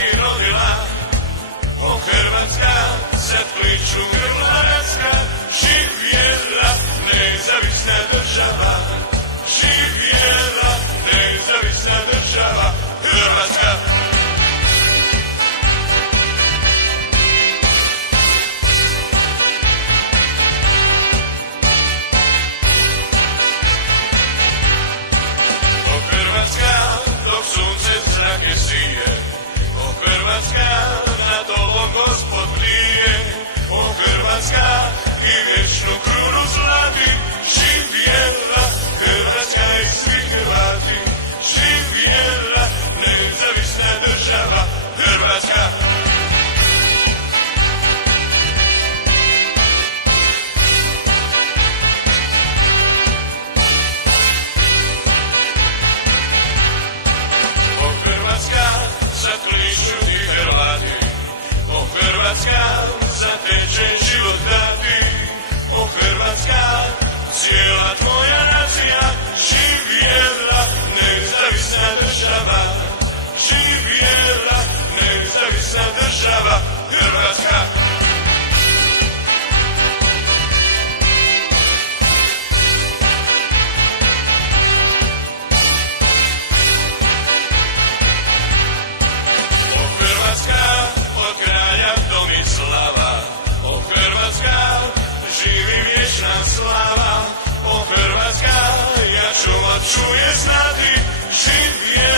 ti rodila. O Hrvatska, sad kliču grla Racka, živjela nezavisna država. Živjela nezavisna država Hrvatska. Dok sunce zrake sije, o Hrvatska, nad tobom Gospod blije. O Hrvatska, i vječnu krunu zlati, živjela Hrvatska i svi Hrvati. Živjela nezavisna država Hrvatska. Sad kliču ti Hrvati, o Hrvatska, za te će život dati. O Hrvatska, cijela tvoja nacija, živjela nezavisna država. Živjela nezavisna država Hrvatska. Od kralja Tomislava, o Hrvatska, živi vječna slava. O Hrvatska, ja ću od čuje znati, živjela